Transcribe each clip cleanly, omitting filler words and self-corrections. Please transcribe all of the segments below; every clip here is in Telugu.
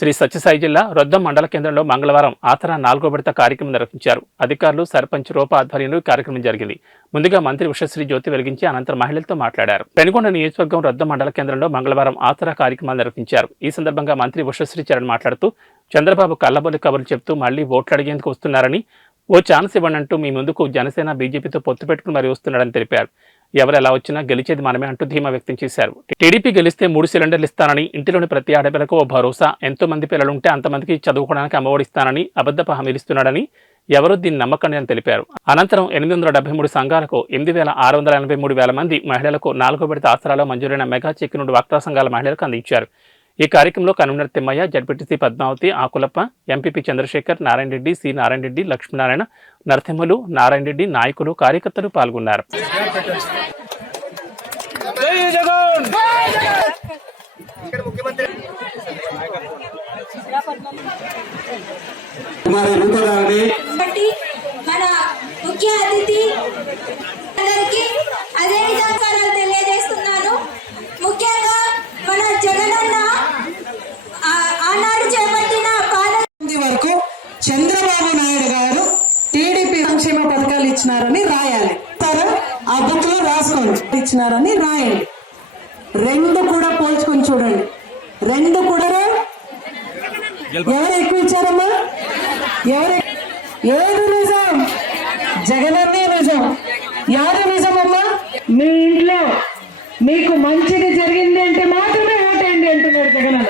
శ్రీ సత్యసాయి జిల్లా రొద్దం మండల కేంద్రంలో మంగళవారం ఆసరా 4వ విడత కార్యక్రమం నిర్వహించారు. అధికారులు, సర్పంచ్ రూప ఆధ్వర్యంలో కార్యక్రమం జరిగింది. ముందుగా మంత్రి ఉషశ్రీ జ్యోతి వెలిగించి అనంతరం మహిళలతో మాట్లాడారు. పెనుగొండ నియోజకవర్గం రొద్దం మండల కేంద్రంలో మంగళవారం ఆసరా కార్యక్రమాలు నిర్వహించారు. ఈ సందర్భంగా మంత్రి ఉషశ్రీ చరణ్ మాట్లాడుతూ చంద్రబాబు కల్లబొల్లి కబుర్లు చెబుతూ మళ్లీ ఓట్లు అడిగేందుకు వస్తున్నారని, ఓ ఛాన్స్ ఇవ్వనంటూ మీ ముందుకు జనసేన, బీజేపీతో పొత్తు పెట్టుకుని మరీ వస్తున్నాడని తెలిపారు. ఎవరు ఎలా వచ్చినా గెలిచేది మనమే అంటూ ధీమా వ్యక్తం చేశారు. టీడీపీ గెలిస్తే 3 సిలిండర్లు ఇస్తానని, ఇంటిలోని ప్రతి ఆడపిల్లకు ఓ భరోసా, ఎంతో మంది పిల్లలుంటే అంతమందికి చదువుకోవడానికి అమ్మఒడిస్తానని అబద్ధపు హామీలు ఇస్తున్నాడని, ఎవరూ దీన్ని నమ్మకండి అని తెలిపారు. అనంతరం 873 సంఘాలకు 8,683 మంది మహిళలకు 4వ విడత ఆసరాలో మంజూరైన మెగా చెక్ నుండి డ్వాక్రా సంఘాల మహిళలకు అందించారు. ఈ కార్యక్రమంలో convener Thimmaiah, ZPTC Padmavathi, Akulappa, MPP Chandrasekhar, Narayana Reddy, C Narayana Reddy, Lakshminarayana, Narasimhulu, Narayana Reddy, నాయకులు, కార్యకర్తలు పాల్గొన్నారు. మన ముఖ్య అతిథి అందరికీ అదే విధంగా తెలియజేస్తున్నాను. ముఖ్యంగా మన జగనన్న ఆనాడు చేపట్టిన పాలన వరకు చంద్రబాబు నాయుడు గారు టీడీపీ సంక్షేమ పథకాలు ఇచ్చినారని రాయాలి. ఆ బుక్ లో రాసుకోండి, ఇచ్చినారని రాయండి. రెండు కూడా పోల్చుకొని చూడండి. రెండు కూడా ఎవరు ఎక్కువ ఇచ్చారమ్మా? ఏది నిజం? జగనన్నే నిజం. యారు నిజమమ్మా? మీ ఇంట్లో మీకు మంచిది జరిగింది అంటే మాత్రమే ఓటేయండి అంటున్నారు జగనన్న.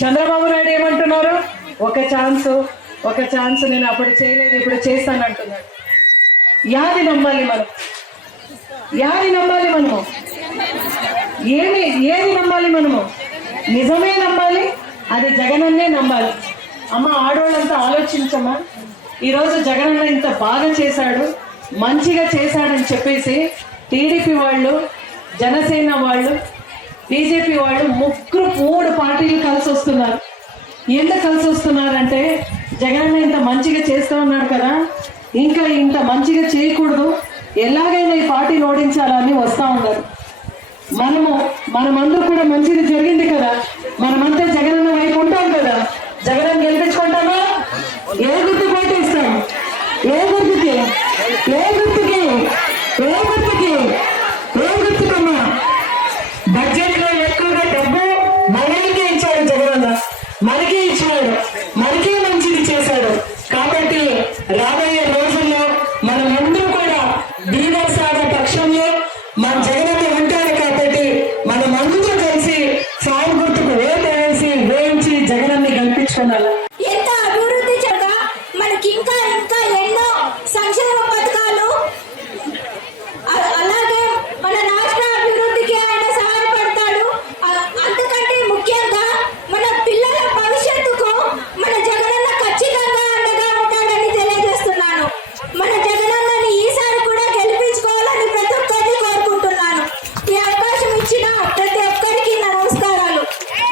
చంద్రబాబు నాయుడు ఏమంటున్నారు? ఒక ఛాన్స్ నేను అప్పుడు చేయలేదు, ఇప్పుడు చేస్తాను అంటున్నాడు. యాది నమ్మాలి మనం? ఏది నమ్మాలి మనము? నిజమే నమ్మాలి, అది జగనన్నే నమ్మాలి. అమ్మ, ఆడవాళ్ళంతా ఆలోచించమ్మా. ఈరోజు జగనన్న ఇంత బాగా చేశాడు, మంచిగా చేశాడని చెప్పేసి టీడీపీ వాళ్ళు, జనసేన వాళ్ళు, బీజేపీ వాళ్ళు 3 పార్టీలు కలిసి వస్తున్నారు. ఎందుకు కలిసి వస్తున్నారంటే జగనన్న ఇంత మంచిగా చేస్తూ ఉన్నాడు కదా, ఇంకా ఇంత మంచిగా చేయకూడదు, ఎలాగైనా ఈ పార్టీని ఓడించాలని వస్తూ ఉన్నారు. మనమందరూ కూడా మంచిది జరిగింది కదా, మనమంతా జగనన్న వైపు ఉంటాం కదా. జగనన్న గెలిపించుకుంటామా? ఏ గుర్తు ఓటేస్తాం? ఏ గుర్తుకమ్మా? బడ్జెట్ లో ఎక్కువగా డబ్బు మనకే ఇచ్చాడు జగనన్న, మనకే ఇచ్చాడు, మనకే మంచిది చేశాడు. కాబట్టి రాబోయే రోజుల్లో మనమందరూ కూడా బీదసాగ పక్షంలో మన జగనన్న ఉంటాడు. కాబట్టి మనమందరూ కలిసి సాయం గుర్తుకు వేయించి జగనన్ని గెలిపించుకోవాలి.